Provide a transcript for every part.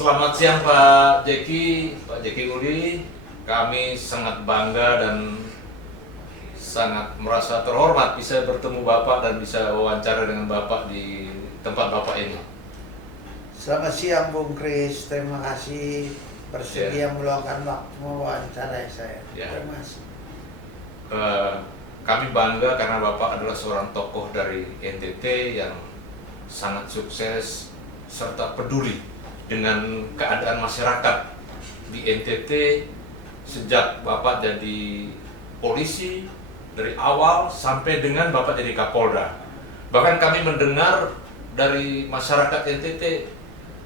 Selamat siang Pak Jeki Uli. Kami sangat bangga dan sangat merasa terhormat bisa bertemu Bapak dan bisa wawancara dengan Bapak di tempat Bapak ini. Selamat siang Bung Kris, terima kasih bersedia meluangkan waktu mewawancarai saya. Terima kasih. Kami bangga karena Bapak adalah seorang tokoh dari NTT yang sangat sukses serta peduli dengan keadaan masyarakat di NTT sejak Bapak jadi polisi dari awal sampai dengan Bapak jadi Kapolda. Bahkan kami mendengar dari masyarakat NTT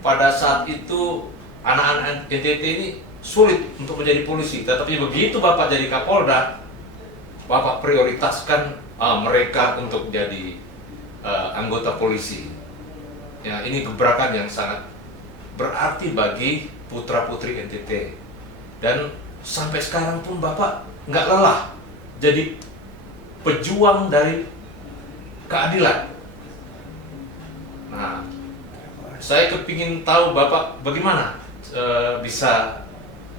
pada saat itu anak-anak NTT ini sulit untuk menjadi polisi, tetapi begitu Bapak jadi Kapolda, Bapak prioritaskan mereka untuk jadi anggota polisi. Ya, ini gebrakan yang sangat berarti bagi putra-putri NTT. Dan sampai sekarang pun Bapak nggak lelah jadi pejuang dari keadilan. Nah, saya kepingin tahu Bapak bagaimana bisa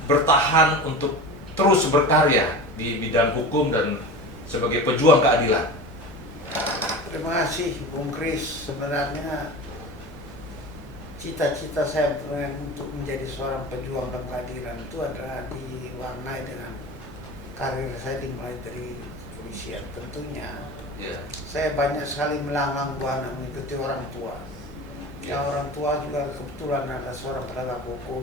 bertahan untuk terus berkarya di bidang hukum dan sebagai pejuang keadilan. Terima kasih Bung Kris. Sebenarnya cita-cita saya untuk menjadi seorang pejuang dan keadilan itu adalah diwarnai dengan karir saya dimulai dari kepolisian. Tentunya saya banyak sekali melanglang buana mengikuti orang tua. Orang tua juga kebetulan adalah seorang penegak hukum,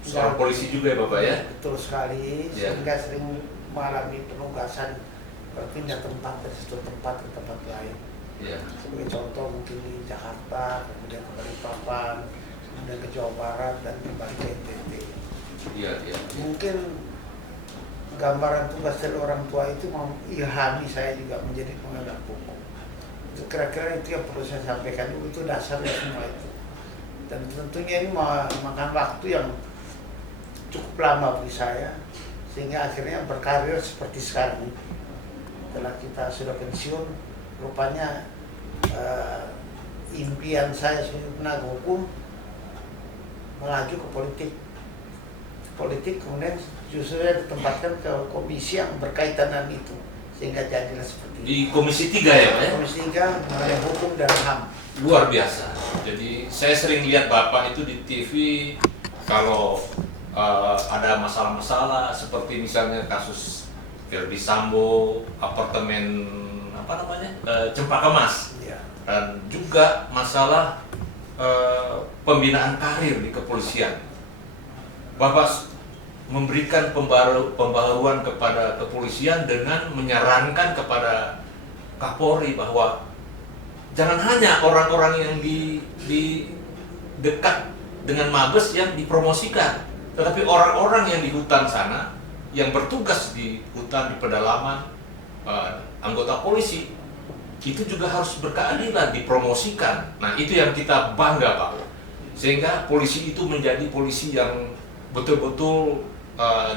Seorang polisi juga ya Bapak ya? Betul sekali, sehingga sering mengalami penugasan berpindah tempat dari satu tempat ke tempat lain. Sebagai contoh mungkin di Jakarta, kemudian ke Balikpapan, kemudian ke Jawa Barat, dan kembali ke NTT. Mungkin gambaran tugas dari orang tua itu mengilhami saya juga menjadi penegak hukum. Itu kira-kira itu yang perlu saya sampaikan dulu, itu dasarnya semua itu. Dan tentunya ini memakan waktu yang cukup lama bagi saya, sehingga akhirnya berkarir seperti sekarang ini. Setelah kita sudah pensiun, rupanya impian saya sebagai penegak hukum melaju ke politik, kemudian justru saya ditempatkan ke komisi yang berkaitan dengan itu, sehingga jadilah seperti di Komisi 3 ya Pak ya? Komisi 3 mengenai hukum dan HAM. Luar biasa. Jadi saya sering lihat Bapak itu di TV kalau ada masalah-masalah seperti misalnya kasus Verdi Sambo, apartemen Cempaka Mas, dan juga masalah pembinaan karir di kepolisian. Bapak memberikan pembaharuan kepada kepolisian dengan menyarankan kepada Kapolri bahwa jangan hanya orang-orang yang di dekat dengan Mabes yang dipromosikan, tetapi orang-orang yang di hutan sana, yang bertugas di hutan, di pedalaman, anggota polisi, itu juga harus berkeadilan, dipromosikan. Nah, itu yang kita bangga Pak, sehingga polisi itu menjadi polisi yang betul-betul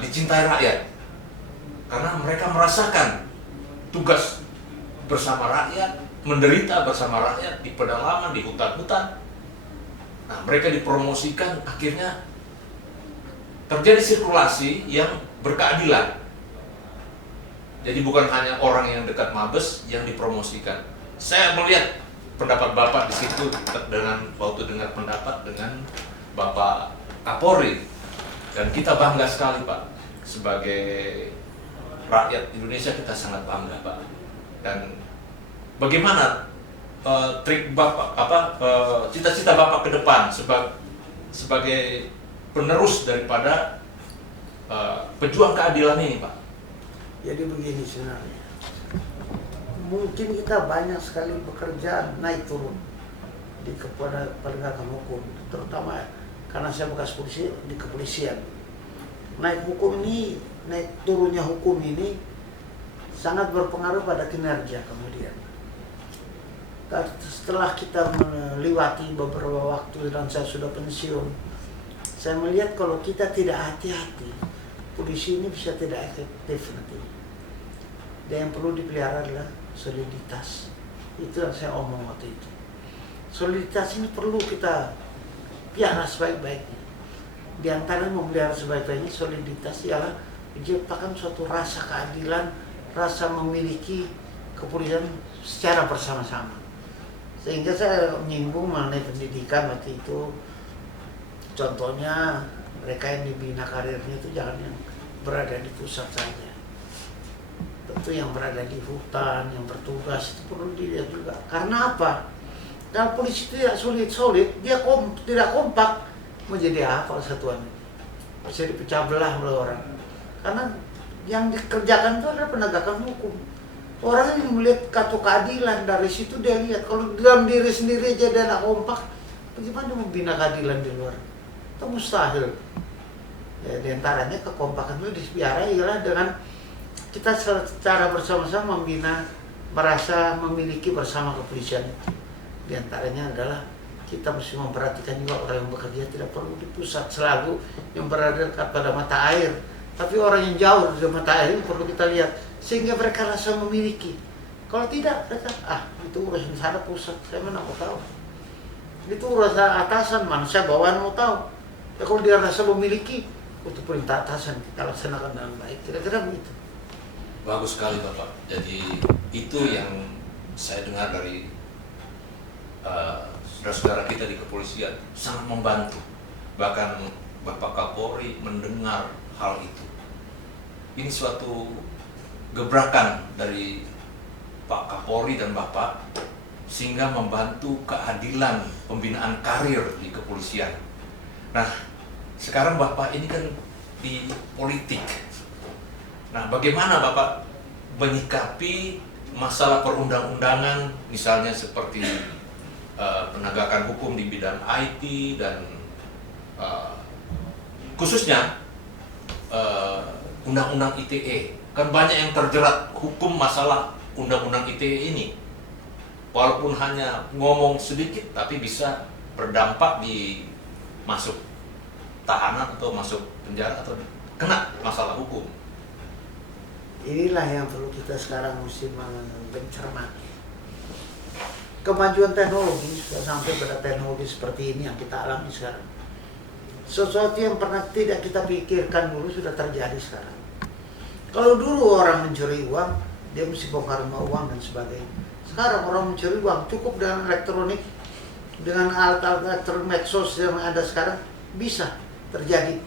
dicintai rakyat, karena mereka merasakan tugas bersama rakyat, menderita bersama rakyat di pedalaman, di hutan-hutan. Nah, mereka dipromosikan, akhirnya terjadi sirkulasi yang berkeadilan. Jadi bukan hanya orang yang dekat Mabes yang dipromosikan. Saya melihat pendapat Bapak di situ dengan waktu dengar pendapat dengan Bapak Kapolri, dan kita bangga sekali Pak, sebagai rakyat Indonesia kita sangat bangga Pak. Dan bagaimana trik Bapak, cita-cita Bapak ke depan sebagai penerus daripada pejuang keadilan ini Pak? Jadi begini sebenarnya, mungkin kita banyak sekali bekerja naik turun di penegakan hukum, terutama karena saya bekas polisi di kepolisian. Naik turunnya hukum ini sangat berpengaruh pada kinerja kemudian. Setelah kita melewati beberapa waktu dan saya sudah pensiun, saya melihat kalau kita tidak hati-hati, polisi ini bisa tidak efektif nanti. Dan yang perlu dipelihara adalah soliditas. Itu yang saya omong waktu itu. Soliditas ini perlu kita piara sebaik-baiknya. Di antara memelihara sebaik-baiknya soliditas ialah menciptakan suatu rasa keadilan, rasa memiliki kepolisian secara bersama-sama. Sehingga saya menyinggung mengenai pendidikan waktu itu. Contohnya mereka yang dibina karirnya itu jangan yang berada di pusat saja. Tentu yang berada di hutan, yang bertugas itu perlu dilihat juga. Karena apa? Kalau polisi tidak solid, dia tidak kompak, menjadi apa satuan? Bisa dipecah belah oleh orang. Karena yang dikerjakan itu adalah penegakan hukum. Orang yang melihat kata keadilan, dari situ dia lihat. Kalau dalam diri sendiri aja dia tidak kompak, bagaimana membina keadilan di luar? Itu mustahil. Ya, di antaranya kekompakan itu dipiara ialah dengan kita secara bersama-sama membina, merasa memiliki bersama kepolisian itu. Di antaranya adalah kita mesti memperhatikan juga orang yang bekerja tidak perlu di pusat selalu yang berada dekat pada mata air. Tapi orang yang jauh dari mata air perlu kita lihat sehingga mereka rasa memiliki. Kalau tidak, mereka itu urusan sana pusat, saya mana mau tahu. Itu urusan atasan, mana saya bawaan mau tahu. Ya kalau dia rasa memiliki, itu perintah atasan kita laksanakan dengan baik. Kira-kira begitu. Bagus sekali Bapak. Jadi itu yang saya dengar dari saudara-saudara kita di kepolisian, sangat membantu. Bahkan Bapak Kapolri mendengar hal itu. Ini suatu gebrakan dari Pak Kapolri dan Bapak sehingga membantu keadilan pembinaan karir di kepolisian. Nah, sekarang Bapak ini kan di politik. Nah, bagaimana Bapak menyikapi masalah perundang-undangan, misalnya seperti penegakan hukum di bidang IT dan khususnya undang-undang ITE. Kan banyak yang terjerat hukum masalah undang-undang ITE ini. Walaupun hanya ngomong sedikit, tapi bisa berdampak di masuk tahanan atau masuk penjara atau kena masalah hukum. Inilah yang perlu kita sekarang mesti mencermati. Kemajuan teknologi sudah sampai pada teknologi seperti ini yang kita alami sekarang. Sesuatu yang pernah tidak kita pikirkan dulu sudah terjadi sekarang. Kalau dulu orang mencuri uang, dia mesti bongkar rumah uang dan sebagainya. Sekarang orang mencuri uang cukup dengan elektronik, dengan alat-alat elektronik medsos yang ada sekarang bisa terjadi.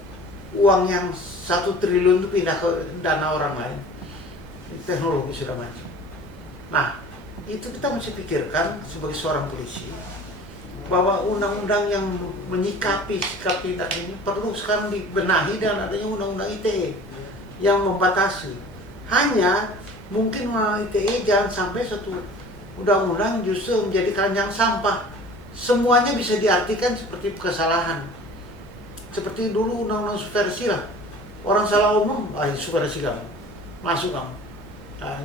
Uang yang 1 triliun itu pindah ke dana orang lain. Teknologi sudah maju. Nah, itu kita mesti pikirkan sebagai seorang polisi bahwa undang-undang yang menyikapi sikap tindak ini perlu sekarang dibenahi dengan adanya undang-undang ITE yang membatasi. Hanya mungkin ITE jangan sampai satu undang-undang justru menjadi keranjang sampah. Semuanya bisa diartikan seperti kesalahan. Seperti dulu undang-undang subversi lah. Orang salah umum, subversi kamu, masuk kamu. Nah,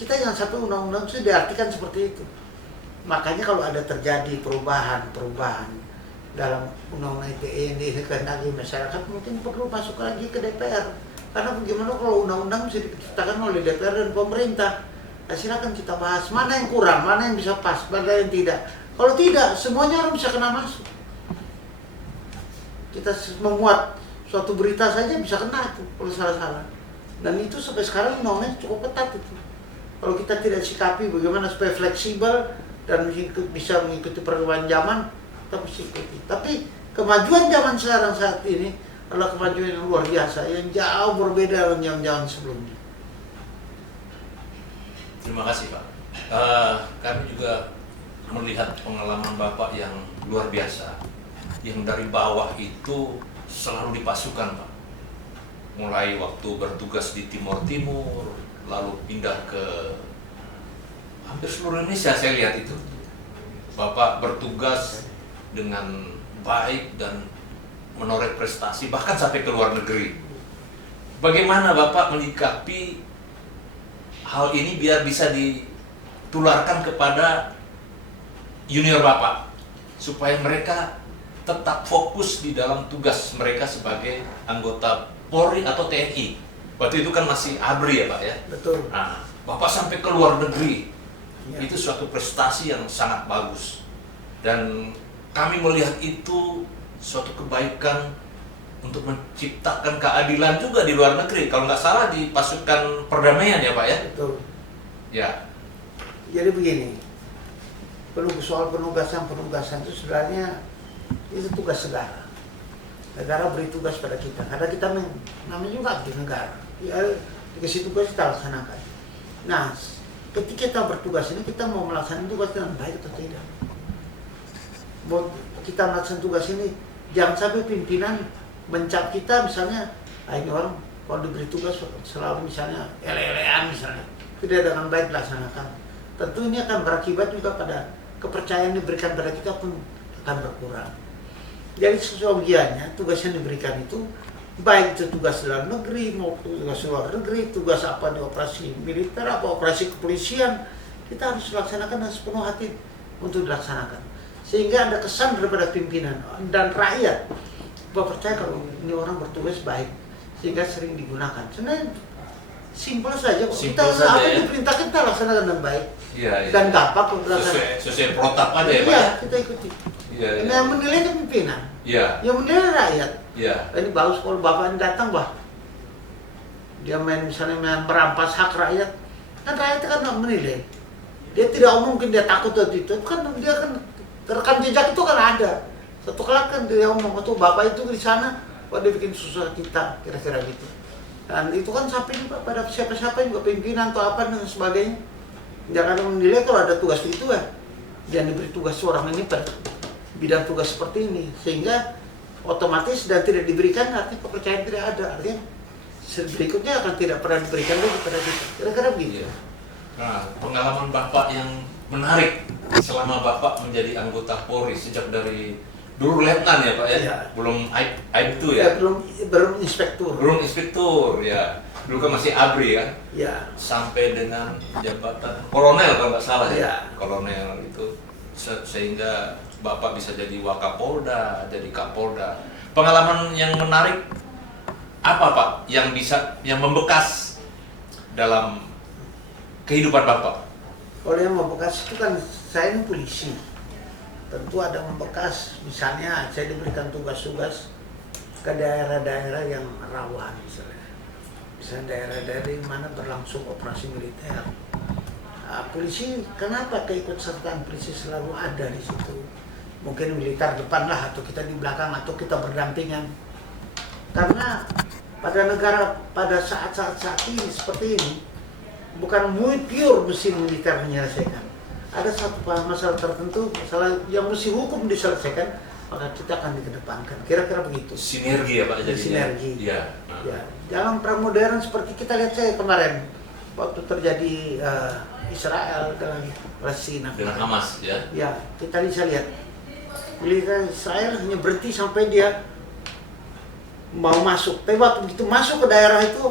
kita yang satu undang-undang itu diartikan seperti itu. Makanya kalau ada terjadi perubahan dalam undang-undang ITE yang dikehendaki masyarakat, mungkin perlu masuk lagi ke DPR. Karena bagaimana kalau undang-undang bisa diciptakan oleh DPR dan pemerintah. Nah, silakan kita bahas mana yang kurang, mana yang bisa pas, mana yang tidak. Kalau tidak, semuanya orang bisa kena masuk. Kita memuat suatu berita saja bisa kena itu kalau salah-salah. Dan itu sampai sekarang undang-undangnya cukup ketat itu. Kalau kita tidak sikapi bagaimana supaya fleksibel dan bisa mengikuti perubahan zaman, kita mesti ikuti. Tapi kemajuan zaman sekarang saat ini adalah kemajuan yang luar biasa, yang jauh berbeda dengan zaman sebelumnya. Terima kasih Pak. Kami juga melihat pengalaman Bapak yang luar biasa, yang dari bawah itu selalu dipasukan Pak. Mulai waktu bertugas di Timur Timur, lalu pindah ke hampir seluruh Indonesia, saya lihat itu. Bapak bertugas dengan baik dan menoreh prestasi, bahkan sampai ke luar negeri. Bagaimana Bapak menyikapi hal ini biar bisa ditularkan kepada junior Bapak, supaya mereka tetap fokus di dalam tugas mereka sebagai anggota Polri atau TNI. Waktu itu kan masih ABRI ya Pak ya? Betul. Nah, Bapak sampai ke luar negeri. Ya. Itu suatu prestasi yang sangat bagus. Dan kami melihat itu suatu kebaikan untuk menciptakan keadilan juga di luar negeri. Kalau nggak salah di pasukan perdamaian ya Pak ya? Betul. Ya. Jadi begini, soal penugasan itu sebenarnya itu tugas negara. Negara beri tugas pada kita, karena kita namanya juga abdi negara. Ya, dikasih tugas kita laksanakan. Nah, ketika kita bertugas ini, kita mau melaksanakan tugas dengan baik atau tidak? Mau kita melaksanakan tugas ini, jangan sampai pimpinan mencap kita misalnya, ini orang kalau diberi tugas selalu misalnya ele-elean misalnya, tidak dengan baik dilaksanakan. Tentu ini akan berakibat juga pada kepercayaan diberikan pada kita pun akan berkurang. Jadi seyogianya tugas yang diberikan itu, baik itu tugas dalam negeri maupun tugas luar negeri, tugas apa di operasi militer, apa operasi kepolisian, kita harus laksanakan dengan sepenuh hati untuk dilaksanakan. Sehingga ada kesan daripada pimpinan dan rakyat bahwa percaya kalau ini orang bertugas baik, sehingga sering digunakan. Sebenarnya simpel saja kok. Kita apa yang diperintah kita laksanakan dengan baik. Ya, dan gampang kok dilaksanakan. Sesuai protap aja ya Pak. Iya, kita ikuti. Ya. Yang menilai itu pimpinan. Iya. Yang menilai rakyat. Iya. Ini bagus kalau bapak ini datang dia misalnya merampas hak rakyat, kan rakyat kan menilai. Dia tidak mungkin dia takut atau itu kan dia kan rekam jejak itu kan ada. Satu kelak kan dia ngomong itu bapak itu di sana, dia bikin susah kita, kira-kira gitu. Dan itu kan sampai juga pada siapa-siapa juga pimpinan atau apa dan sebagainya. Jangan menilai kalau ada tugas itu jangan diberi tugas seorang ini pada bidang tugas seperti ini, sehingga otomatis dan tidak diberikan artinya kepercayaan tidak ada, artinya berikutnya akan tidak pernah diberikan lagi pada kita. Kira-kira begitu. Nah, pengalaman Bapak yang menarik selama Bapak menjadi anggota Polri sejak dari dulu letnan ya Pak ya, belum Aibtu ya? Belum inspektur. Belum inspektur ya, dulu kan masih ABRI kan? Ya. Sampai dengan jabatan kolonel kalau nggak salah ya. Kolonel itu sehingga Bapak bisa jadi Wakapolda, jadi Kapolda. Pengalaman yang menarik apa Pak yang membekas dalam kehidupan Bapak? Kalau yang membekas itu kan saya ini polisi. Tentu ada membekas, misalnya saya diberikan tugas-tugas ke daerah-daerah yang rawan misalnya daerah-daerah di mana berlangsung operasi militer. Polisi, kenapa keikutsertaan polisi selalu ada di situ? Mungkin militer depan lah, atau kita di belakang, atau kita berdampingan. Karena pada negara pada saat-saat ini seperti ini, bukan pure mesin militer menyelesaikan. Ada satu masalah tertentu, masalah yang mesti hukum diselesaikan, maka kita akan dikedepankan. Kira-kira begitu. Sinergi ya Pak? Jadi sinergi. Ya. Ya. Dalam perang modern seperti kita lihat saya kemarin, waktu terjadi Israel dengan Palestina. Dengan Hamas ya? Ya, kita bisa lihat. Militer Israel hanya berhenti sampai dia mau masuk. Tapi waktu begitu masuk ke daerah itu,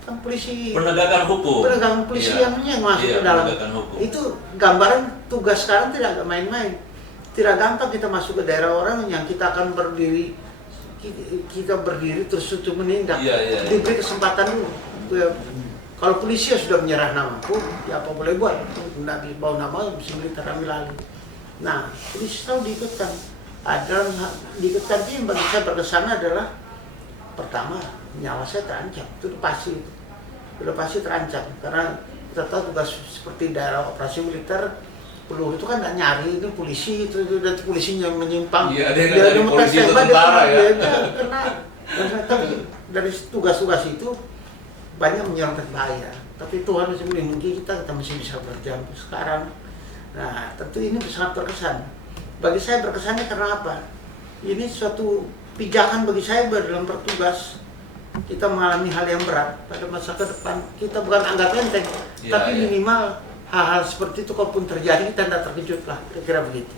kan polisi penegakan polisi yang masuk ke dalam itu gambaran tugas sekarang tidak main-main, tidak gampang kita masuk ke daerah orang yang kita akan berdiri terus untuk menindak, diberi kesempatan dulu. Kalau polisi sudah menyerah namaku, ya apa boleh buat, tidak bawa nama bisa militer kami lagi. Nah, polisi selalu diikutkan. Diikutkan itu yang bagi saya berkesan adalah pertama, nyawa saya terancam, itu pasti terancam karena kita tahu tugas seperti daerah operasi militer peluru itu kan nggak nyari, itu polisi itu dan polisinya menyimpang, dia polisi itu tentara ya. Tapi dari tugas-tugas itu banyak menyerang bahaya, tapi Tuhan masih melindungi kita masih bisa berjalan sekarang. Nah, tentu ini sangat berkesan. Bagi saya berkesannya karena apa? Ini suatu pijakan bagi saya dalam bertugas. Kita mengalami hal yang berat pada masa ke depan. Kita bukan anggap enteng, tapi minimal hal-hal seperti itu kalaupun terjadi kita tidak terkejut lah, kira-kira begitu.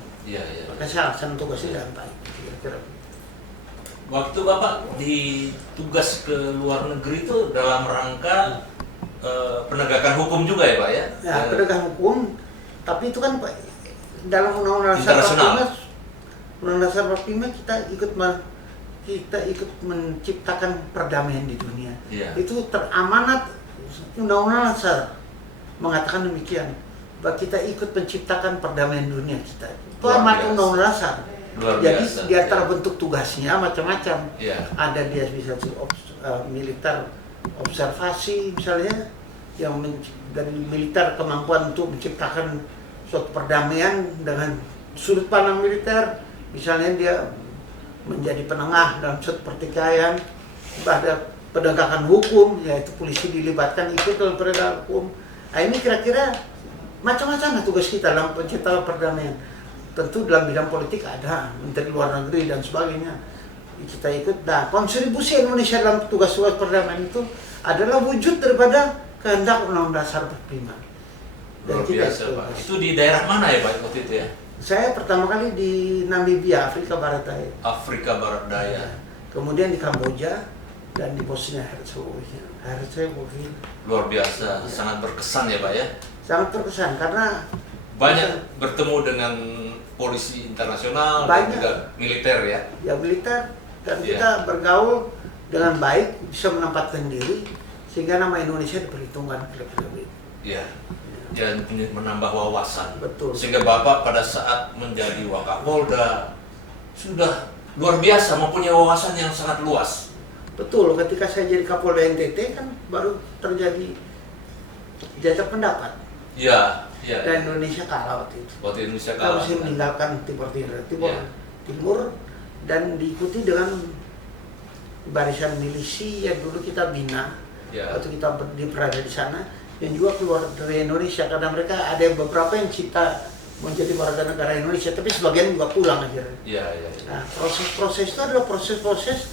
Maka saya laksanakan tugasnya dengan baik. Kira-kira begitu. Waktu Bapak ditugas ke luar negeri itu dalam rangka penegakan hukum juga ya Pak ya? Ya, penegakan hukum, tapi itu kan dalam Undang-Undang Dasar 45 kita ikut menciptakan perdamaian di dunia. Itu teramanat Undang-Undang Dasar mengatakan demikian, bahwa kita ikut menciptakan perdamaian dunia kita. Itu amanat Undang-Undang Dasar. Luar Jadi biasa. di antara bentuk tugasnya macam-macam. Ya. Ada dia bisa militer observasi misalnya, yang dari militer kemampuan untuk menciptakan suatu perdamaian dengan sudut pandang militer. Misalnya dia menjadi penengah dalam suatu pertikaian, ada penegakan hukum, yaitu polisi dilibatkan ikut dalam penegakan hukum. Nah, ini kira-kira macam-macam tugas kita dalam penciptaan perdamaian. Tentu dalam bidang politik ada Menteri Luar Negeri dan sebagainya, kita ikut. Nah, kontribusi Indonesia dalam tugas-tugas perdamaian itu adalah wujud daripada kehendak Undang-Undang Dasar 45. Luar biasa, Pak. Itu di daerah mana ya, Pak, waktu itu ya? Saya pertama kali di Namibia, Afrika Barat Daya. Afrika Barat Daya. Kemudian di Kamboja dan di Bosnia Herzegovina. Luar biasa, sangat berkesan ya, Pak ya? Sangat terkesan karena Banyak bertemu dengan polisi internasional dan Banyak. juga militer ya. ya militer, dan Iya. kita bergaul dengan baik, bisa menempatkan diri sehingga nama Indonesia diperhitungkan kira-kira begitu. Ya. Dan menambah wawasan. Betul. Sehingga Bapak pada saat menjadi Wakapolda sudah luar biasa, mempunyai wawasan yang sangat luas. Betul, ketika saya jadi Kapolda NTT kan baru terjadi jajak pendapat. Ya, ya. Dan Indonesia kalah waktu itu. Waktu Indonesia Kita kalah. mesti meninggalkan Ya. Timur dan diikuti dengan barisan milisi yang dulu kita bina Ya. waktu kita berada di sana, dan juga keluar dari Indonesia karena mereka ada beberapa yang cita menjadi warga negara Indonesia, tapi sebagian juga pulang akhirnya. Ya, ya. Nah, proses-proses itu adalah proses-proses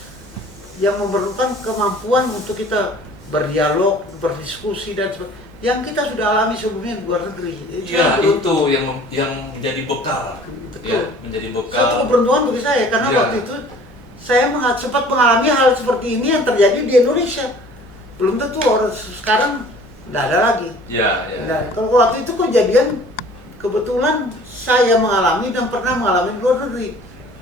yang memerlukan kemampuan untuk kita berdialog, berdiskusi dan sebagainya, yang kita sudah alami sebelumnya di luar negeri. Ya, Belum- itu yang menjadi bekal. Betul. Ya, menjadi bekal. Suatu keberuntungan bagi saya karena Ya. waktu itu saya sempat mengalami hal seperti ini yang terjadi di Indonesia. Belum tentu orang sekarang tidak ada lagi. Ya, ya. Nah, kalau waktu itu kejadian kebetulan saya mengalami dan pernah mengalami di luar negeri.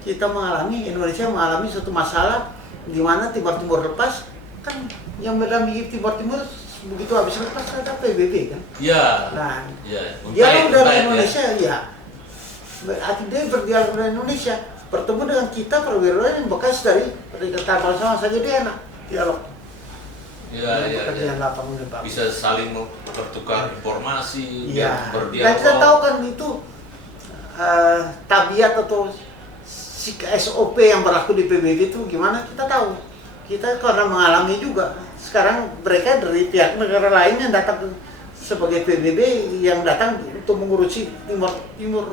Kita mengalami, Indonesia mengalami suatu masalah di mana Timur lepas, kan yang mendampingi Timur begitu habis lepas ada PBB kan. Ya. Nah, Ya. dialog dari Untaid, Indonesia ya. Akhirnya berdialog dengan Indonesia, bertemu dengan kita perwira yang bekas dari perikatan sama saja dia enak dialog. Ya, ya, ya. Pekerjaan lapangan lebih bagus. Bisa saling bertukar informasi, Iya. berdialog. Dan kita tahu kan itu tabiat atau SOP yang berlaku di PBB itu gimana, kita tahu. Kita karena mengalami juga. Sekarang mereka dari pihak negara lain yang datang sebagai PBB yang datang untuk mengurusi Timur.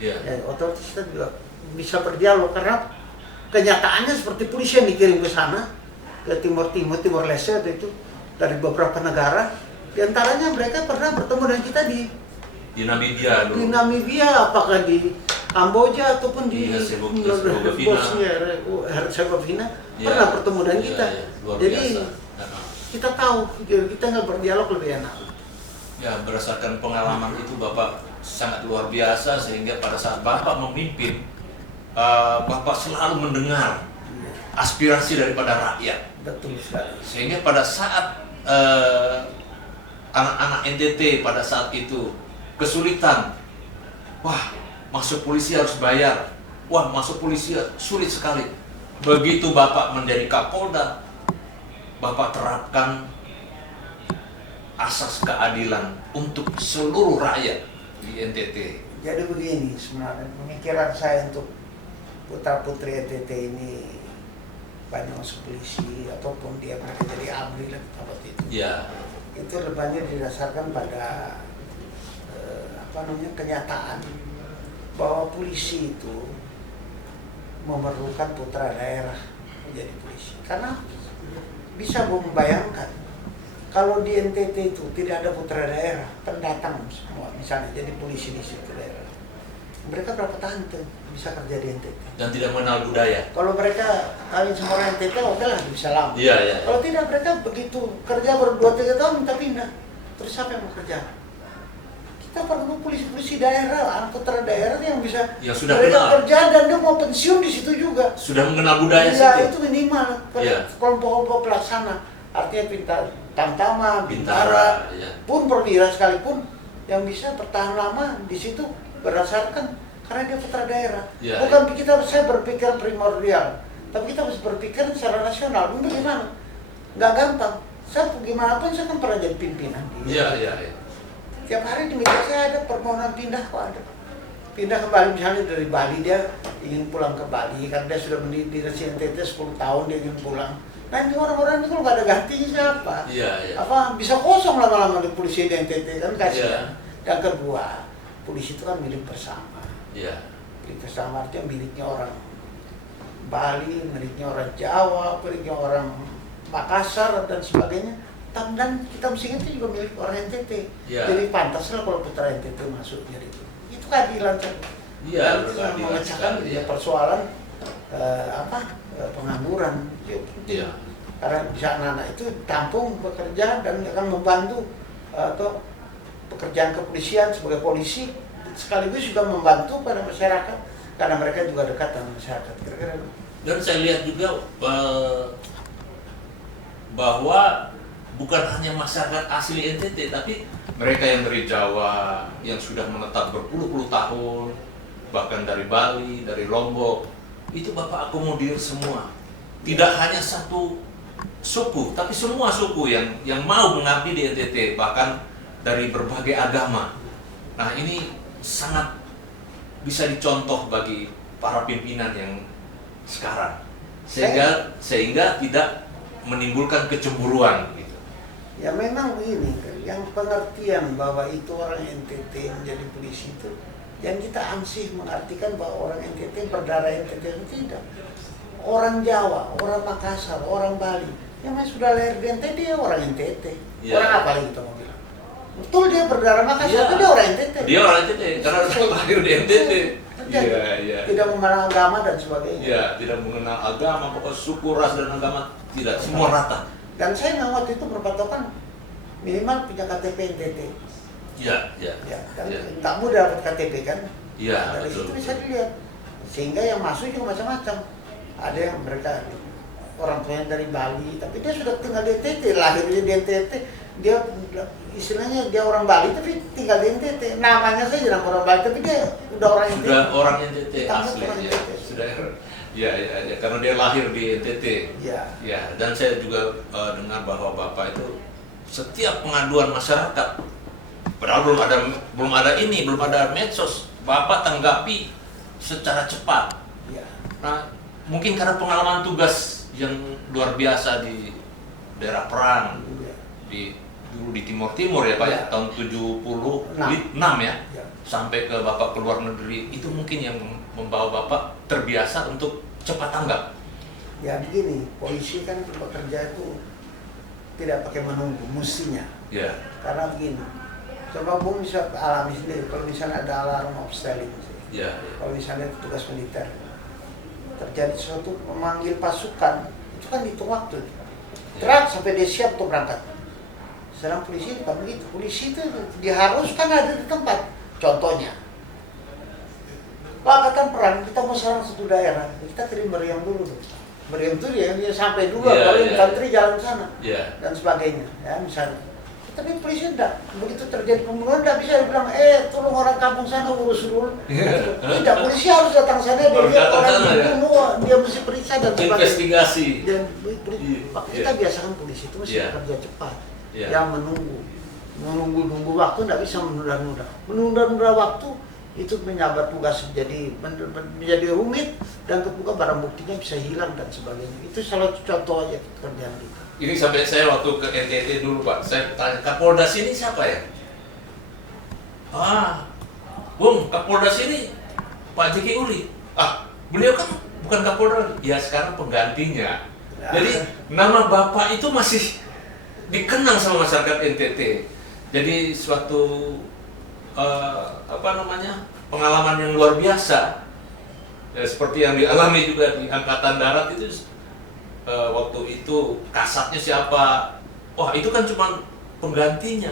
Iya. Ya, otomatis kita juga bisa berdialog karena kenyataannya seperti polisi yang dikirim ke sana, ke Timur Leste atau itu dari beberapa negara. Di antaranya mereka pernah bertemu dengan kita di Namibia dulu. Namibia, apakah di Kamboja ataupun di Herzegovina. Bosnia Herzegovina, Ya. pernah bertemu dengan kita. Ya, ya. Luar Jadi biasa. kita tahu, kita nggak berdialog lebih enak. Ya, berdasarkan pengalaman itu Bapak sangat luar biasa, sehingga pada saat Bapak memimpin, Bapak selalu mendengar aspirasi daripada rakyat. Betul sekali. Sehingga pada saat anak-anak NTT pada saat itu kesulitan, wah masuk polisi harus bayar, wah masuk polisi sulit sekali. Begitu Bapak menjadi Kapolda, Bapak terapkan asas keadilan untuk seluruh rakyat di NTT. Jadi begini sebenarnya pemikiran saya untuk putra putri NTT ini banyak masuk polisi ataupun dia mereka jadi ABRI lah seperti itu. Ya, Itu lebih didasarkan pada kenyataan bahwa polisi itu memerlukan putra daerah menjadi polisi. Karena bisa membayangkan kalau di NTT itu tidak ada putra daerah, pendatang semua misalnya jadi polisi di situ daerah, mereka berapa tahun tuh bisa kerja di NTT? dan tidak mengenal budaya. Kalau mereka kawin sama orang NTT, oke lah bisa lama. Iya, iya. Kalau tidak, mereka begitu kerja baru 2-3 tahun minta pindah. Terus siapa yang mau kerja? Kita perlu polisi-polisi daerah, anak putra daerah yang bisa Yang sudah mereka kenal. kerja dan dia mau pensiun di situ juga. Sudah mengenal budaya Iya, situ. itu minimal. Iya. Kelompok-kelompok pelaksana, artinya Tamtama, Bintara, Bintara, iya. pun perwira sekalipun yang bisa bertahan lama di situ berdasarkan karena dia putra daerah. Ya, Bukan saya berpikir primordial, tapi kita harus berpikir secara nasional. Ini bagaimana? Nggak gampang. Saya gimana pun saya kan pernah jadi pimpinan. Iya. Tiap hari di media saya ada permohonan pindah kok ada. Pindah ke Bali, misalnya dari Bali dia ingin pulang ke Bali, kan dia sudah di NTT 10 tahun dia ingin pulang. Nah ini orang-orang itu kalau nggak ada gantinya siapa? Iya. Apa bisa kosong lama-lama di polisi di NTT kan kasihan. Iya. Dan kedua, polisi itu kan milik bersama. Iya. Milik bersama artinya miliknya orang Bali, miliknya orang Jawa, miliknya orang Makassar dan sebagainya. Dan kita mesti ingat itu juga milik orang NTT. Iya. Jadi pantaslah kalau putra NTT masuk jadi itu. Itu keadilan tadi. Iya, Dan itu yang berkeadilan memecahkan sekali, ya ya. persoalan pengangguran. Iya. Karena bisa anak-anak itu tampung bekerja dan akan membantu atau pekerjaan kepolisian sebagai polisi sekaligus juga membantu pada masyarakat karena mereka juga dekat dengan masyarakat. Kira-kira. Dan saya lihat juga bahwa bukan hanya masyarakat asli NTT, tapi mereka yang dari Jawa, yang sudah menetap berpuluh-puluh tahun, bahkan dari Bali, dari Lombok, itu Bapak akomodir semua. Tidak hanya satu suku, tapi semua suku yang mau mengabdi di NTT, bahkan dari berbagai agama. Nah ini sangat bisa dicontoh bagi para pimpinan yang sekarang, sehingga tidak menimbulkan kecemburuan gitu. Ya memang begini, yang pengertian bahwa itu orang NTT menjadi polisi itu, yang kita ansih mengartikan bahwa orang NTT berdarah NTT itu tidak. Orang Jawa, orang Makassar, orang Bali, yang sudah lahir di NTT dia orang NTT. Ya. Orang apa lagi kita mau bilang? Betul dia berdarah Makassar, itu dia orang NTT. Dia orang NTT, karena dia lahir di NTT. Iya. Tidak memandang agama dan sebagainya. Iya, tidak mengenal agama, pokok suku, ras dan agama tidak, semua rata. Dan saya nggak waktu itu berpatokan minimal punya KTP NTT. Iya. Ya, kan nggak mudah dapat KTP kan. Iya, Dari betul. situ bisa dilihat. Sehingga yang masuk juga macam-macam. Ada yang mereka orang tuanya dari Bali, tapi dia sudah tinggal di NTT, lahirnya di NTT, dia istilahnya dia orang Bali tapi tinggal di NTT. Namanya saja nama orang Bali, tapi dia udah orang NTT. Sudah orang NTT Ditangkap asli, orang ya. NTT. Sudah. Ya, karena dia lahir di NTT. Ya. Ya, dan saya juga dengar bahwa Bapak itu setiap pengaduan masyarakat, padahal belum ada medsos, Bapak tanggapi secara cepat. Ya. Nah, mungkin karena pengalaman tugas yang luar biasa di daerah perang, Ya. dulu di Timur ya Pak ya, tahun 76 ya, sampai ke Bapak ke luar negeri, itu mungkin yang membawa Bapak terbiasa untuk cepat tanggap. Ya begini, polisi kan bekerja itu tidak pakai menunggu, mestinya. Ya. Karena begini, coba Bung bisa alami sendiri, kalau misalnya ada alarm obstelin, Ya. kalau misalnya tugas militer, terjadi sesuatu memanggil pasukan, itu kan hitung waktu. Terak sampai dia siap untuk berangkat. Sedang polisi bukan begitu, polisi itu diharuskan ada di tempat. Contohnya, Pak Angkatan Perang, kita mau serang satu daerah, kita kirim meriam dulu. Meriam itu dia sampai dulu, kalau infanteri jalan ke sana dan sebagainya, ya misalnya. Tapi polisi tidak, begitu terjadi pembunuhan tidak bisa bilang, tolong orang kampung sana urus dulu. Tidak, polisi harus datang sana, dia lihat orang dibunuh, dia mesti periksa dan sebagainya. Investigasi. Dan kita biasakan polisi itu mesti bekerja cepat, yang menunggu waktu tidak bisa menunda-nunda. Menunda-nunda waktu itu menyabat tugas menjadi rumit dan kemudian barang buktinya bisa hilang dan sebagainya. Itu salah satu contoh aja pekerjaan kita. Ini sampai saya waktu ke NTT dulu Pak, saya tanya Kapolda sini siapa ya? Bung, Kapolda sini Pak Jeki Uli. Beliau kan bukan Kapolda, ya sekarang penggantinya. Jadi nama Bapak itu masih dikenang sama masyarakat NTT. Jadi suatu pengalaman yang luar biasa, ya, seperti yang dialami juga di Angkatan Darat itu. Waktu itu kasatnya siapa? Wah itu kan cuma penggantinya.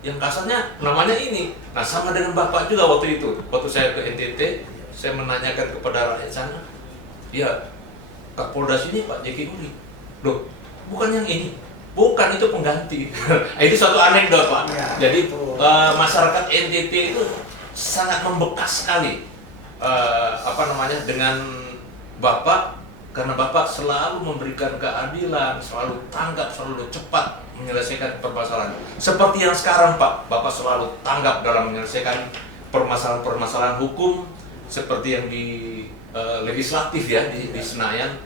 Yang kasatnya namanya ini. Nah sama dengan Bapak juga waktu itu. Waktu saya ke NTT, saya menanyakan kepada rakyat sana, ya Kapolda sini Pak Jeki Uli. Loh, bukan yang ini. Bukan, itu pengganti. Itu suatu anekdot Pak. Ya, jadi masyarakat NTT itu sangat membekas sekali dengan Bapak, karena Bapak selalu memberikan keadilan, selalu tanggap, selalu cepat menyelesaikan permasalahan. Seperti yang sekarang Pak, Bapak selalu tanggap dalam menyelesaikan permasalahan-permasalahan hukum seperti yang di legislatif ya di Senayan.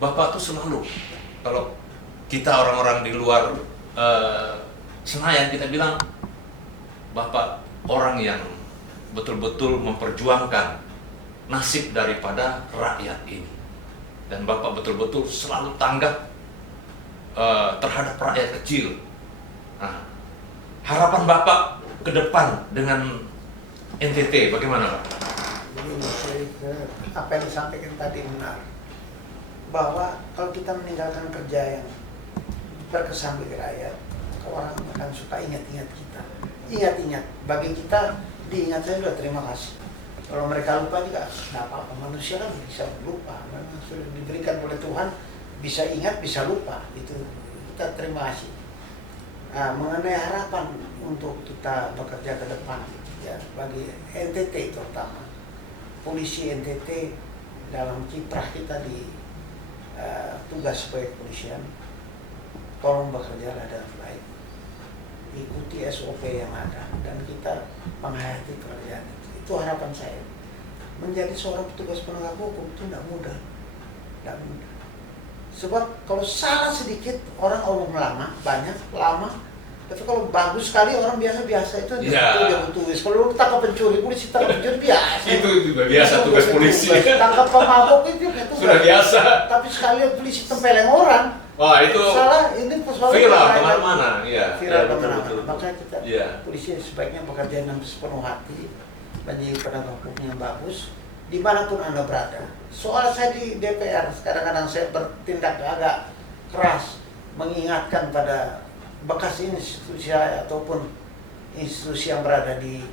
Bapak tuh selalu, kalau kita orang-orang di luar Senayan kita bilang Bapak orang yang betul-betul memperjuangkan nasib daripada rakyat ini, dan Bapak betul-betul selalu tanggap terhadap rakyat kecil. Nah, harapan Bapak ke depan dengan NTT bagaimana Pak? Begini, apa yang disampaikan tadi benar, bahwa kalau kita meninggalkan kerja yang berkesan bagi rakyat, orang akan suka ingat-ingat kita. Ingat-ingat, bagi kita diingat saya sudah terima kasih. Kalau mereka lupa juga tidak apa-apa, manusia kan bisa lupa, memang sudah diberikan oleh Tuhan, bisa ingat, bisa lupa, itu kita terima kasih. Nah, mengenai harapan untuk kita bekerja ke depan, ya bagi NTT terutama, polisi NTT dalam kiprah kita di tugas sebagai kepolisian, tolong bekerjalah dengan baik, ikuti SOP yang ada, dan kita menghayati pekerjaan itu harapan saya. Menjadi seorang petugas penegak hukum itu tidak mudah, tidak mudah. Sebab kalau salah sedikit orang omong banyak lama, tapi kalau bagus sekali orang biasa-biasa itu dia tulis. Kalau lu tangkap pencuri, polisi tangkap pencuri biasa. Itu juga biasa tugas polisi. Tangkap pemabok itu sudah biasa. Tapi sekali polisi tempeleng orang, wah itu salah, ini persoalan viral kemana-mana, iya. Viral Ya, kemana-mana. Makanya kita polisi sebaiknya bekerja dengan sepenuh hati, menjadi penegak hukum yang bagus dimanapun Anda berada. Soal saya di DPR, kadang-kadang saya bertindak agak keras, mengingatkan pada bekas institusi saya ataupun institusi yang berada di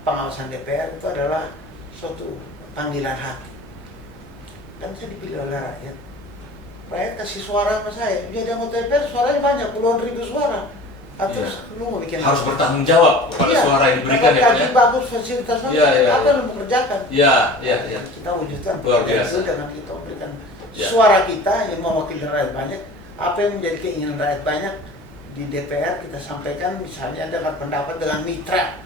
pengawasan DPR, itu adalah suatu panggilan hati. Dan saya dipilih oleh rakyat. Rakyat kasih suara sama saya, jadi anggota DPR suaranya banyak, puluhan ribu suara. Atau lu mau bikin harus bertanggung jawab kepada suara yang diberikan ya Pak ya? Bagus, fasilitas apa yang lu mau kerjakan? Iya. Kita wujudkan luar biasa dengan kita berikan suara kita yang mewakili rakyat banyak, apa yang menjadi keinginan rakyat banyak di DPR kita sampaikan, misalnya dengan pendapat dengan mitra.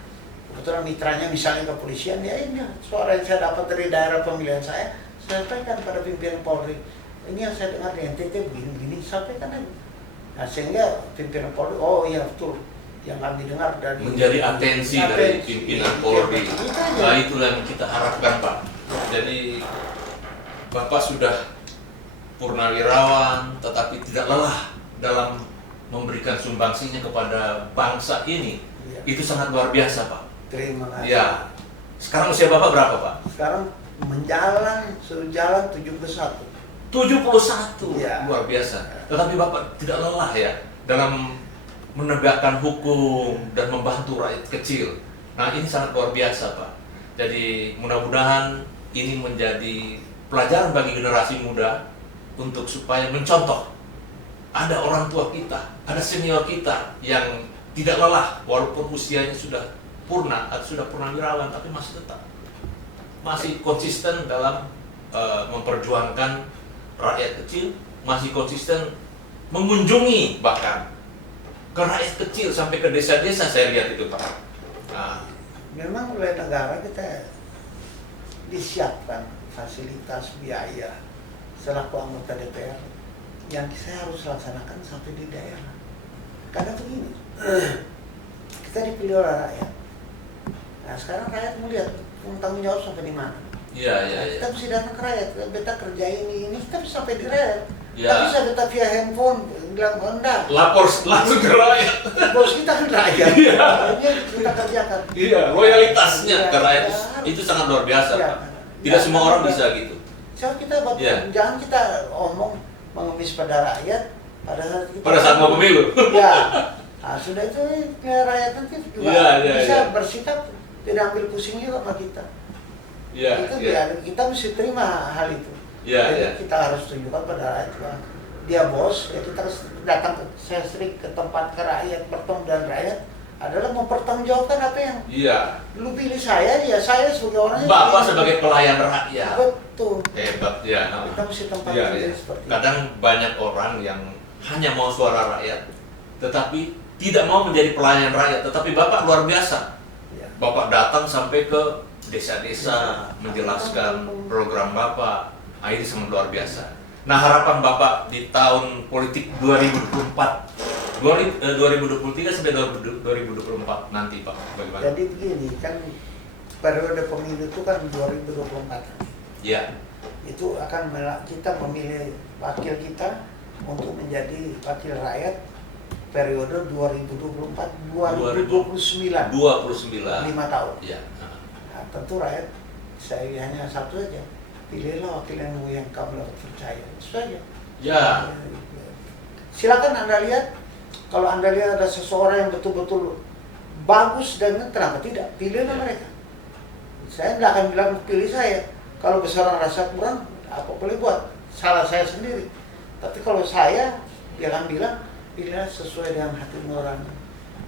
Kebetulan mitranya misalnya kepolisian, ya ini suara yang saya dapat dari daerah pemilihan saya sampaikan pada pimpinan Polri. Ini yang saya dengar di NTT begini-begini, sampaikan aja. Nah, sehingga pimpinan Polri, oh iya betul, yang kami dengar dari menjadi atensi dari pimpinan Polri. Nah, itulah yang kita harapkan Pak. Jadi Bapak sudah purnawirawan, tetapi tidak lelah dalam memberikan sumbangsinya kepada bangsa ini. Itu sangat luar biasa Pak. Terima kasih. Ya. Sekarang usia Bapak berapa Pak? Sekarang sudah jalan 71. 71, ya. Luar biasa. Tetapi Bapak tidak lelah ya dalam menegakkan hukum dan membantu rakyat kecil. Nah ini sangat luar biasa Pak. Jadi mudah-mudahan ini menjadi pelajaran bagi generasi muda untuk supaya mencontoh. Ada orang tua kita, ada senior kita yang tidak lelah walaupun usianya sudah purna atau sudah purnawirawan, tapi masih konsisten dalam memperjuangkan rakyat kecil, masih konsisten mengunjungi bahkan ke rakyat kecil sampai ke desa-desa, saya lihat itu Pak. Nah, memang oleh negara kita disiapkan fasilitas biaya selaku anggota DPR yang saya harus laksanakan sampai di daerah. Karena begini, kita dipilih oleh rakyat. Nah sekarang rakyat melihat tanggung jawab sampai di mana. Kita mesti datang ke rakyat, beta kerja ini kita bisa sampai di rakyat. Kita bisa beta via handphone, bilang enggak. Lapor langsung ke rakyat. Bos kita kan rakyat. Ini kita kerjakan. Loyalitasnya ke rakyat itu sangat luar biasa Pak. Tidak semua orang bisa gitu. Kita jangan kita omong mengemis pada rakyat pada saat mau pemilu. Nah, sudah itu rakyat nanti juga bisa bersikap tidak ambil pusing juga sama kita. Kita mesti terima hal itu. Jadi kita harus tunjukkan pada rakyat, dia bos, ya kita harus datang saya sering ke tempat ke rakyat, bertemu dengan rakyat, adalah mempertanggungjawabkan apa yang Iya. lu pilih saya, ya saya sebagai orang yang Bapak pilih. sebagai pelayan rakyat. Betul. Hebat ya. Kita mesti tempatkan Iya, diri iya. seperti itu. Kadang banyak orang yang hanya mau suara rakyat, tetapi tidak mau menjadi pelayan rakyat. Tetapi Bapak luar biasa. Ya. Bapak datang sampai ke desa-desa menjelaskan program Bapak. Ini sangat luar biasa. Nah, harapan Bapak di tahun politik 2023 sampai 2024 nanti, Pak, bagaimana? Jadi begini, kan periode pemilu itu kan 2024. Ya. Itu akan kita memilih wakil kita untuk menjadi wakil rakyat periode 2024-2029. 29. 5 tahun. Ya. Nah, tentu rakyat saya hanya satu saja. Pilihlah wakil yang kamu dapat percaya. Itu saja. Ya. Silakan Anda lihat. Kalau Anda lihat ada seseorang yang betul-betul bagus dan kenapa tidak? Pilihlah mereka. Saya nggak akan bilang pilih saya. Kalau seseorang rasa kurang, apa boleh buat? Salah saya sendiri. Tapi kalau saya, dia akan bilang pilihlah sesuai dengan hati nurani.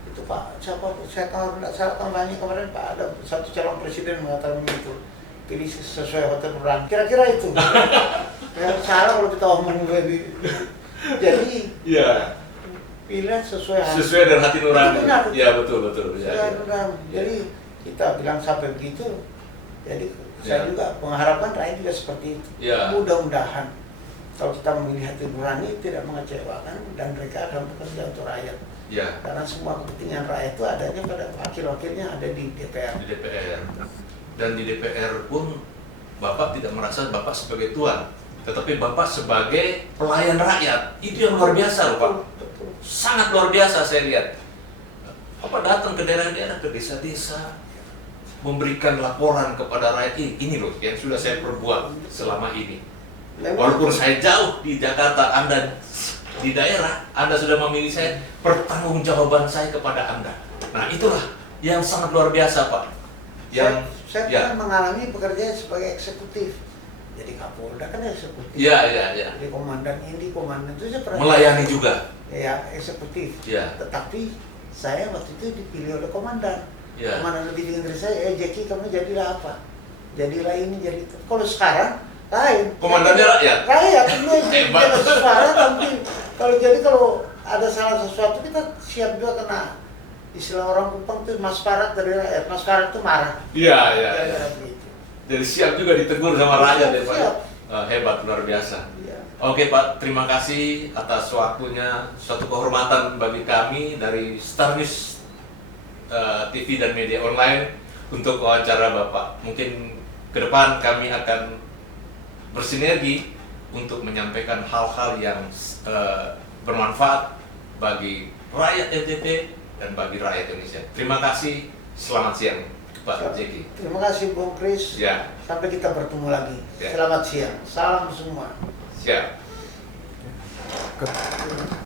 Itu Pak, siapa? Saya kalau tidak salah kampanye kemarin Pak, ada satu calon presiden mengatakan begitu. Pilih sesuai hati nurani. Kira-kira itu. Yang salah kalau kita omong lebih. Jadi. Ya. Pilih sesuai hati. Sesuai dengan hati nurani. Benar. Ya, betul. Ya, ya. Jadi kita bilang sampai begitu. Jadi saya juga mengharapkan rakyat juga seperti itu. Ya. Mudah-mudahan kalau kita memilih hati nurani tidak mengecewakan dan mereka akan bekerja untuk rakyat. Ya. Karena semua kepentingan rakyat itu adanya pada wakil-wakilnya ada di DPR. Di DPR. Dan di DPR pun Bapak tidak merasa Bapak sebagai tuan, tetapi Bapak sebagai pelayan rakyat. Itu yang luar biasa, Pak. Sangat luar biasa saya lihat. Bapak datang ke daerah-daerah, ke desa-desa, memberikan laporan kepada rakyat. Ini loh yang sudah saya perbuat selama ini. Walaupun saya jauh di Jakarta, Anda di daerah, Anda sudah memilih saya, pertanggungjawaban saya kepada Anda. Nah, itulah yang sangat luar biasa, Pak. Yang saya kan mengalami pekerjaan sebagai eksekutif. Jadi Kapolda kan eksekutif. Ya. Jadi komandan ini, komandan itu saya pernah melayani juga. Ya, eksekutif. Ya. Tetapi saya waktu itu dipilih oleh komandan. Ya. Komandan lebih tinggi dari saya, Jeki kamu jadilah apa? Jadilah ini, jadi itu. Kalau sekarang lain. Komandannya rakyat. Rakyat, itu Hebat. yang suara tapi kalau ada salah sesuatu kita siap juga kena istilah orang Kupang itu masparat dari rakyat. Masparat itu marah. Iya. Begitu. Jadi siap juga ditegur sama rakyat ya, Pak. Siap. Hebat, luar biasa. Iya. Oke, Pak, terima kasih atas waktunya. Suatu kehormatan bagi kami dari Star News TV dan media online untuk wawancara Bapak. Mungkin ke depan kami akan bersinergi untuk menyampaikan hal-hal yang bermanfaat bagi rakyat NTT dan bagi rakyat Indonesia. Terima kasih. Selamat siang, Pak Jeki. Terima kasih Bung Kris. Ya. Sampai kita bertemu lagi. Ya. Selamat siang. Salam semua. Siap.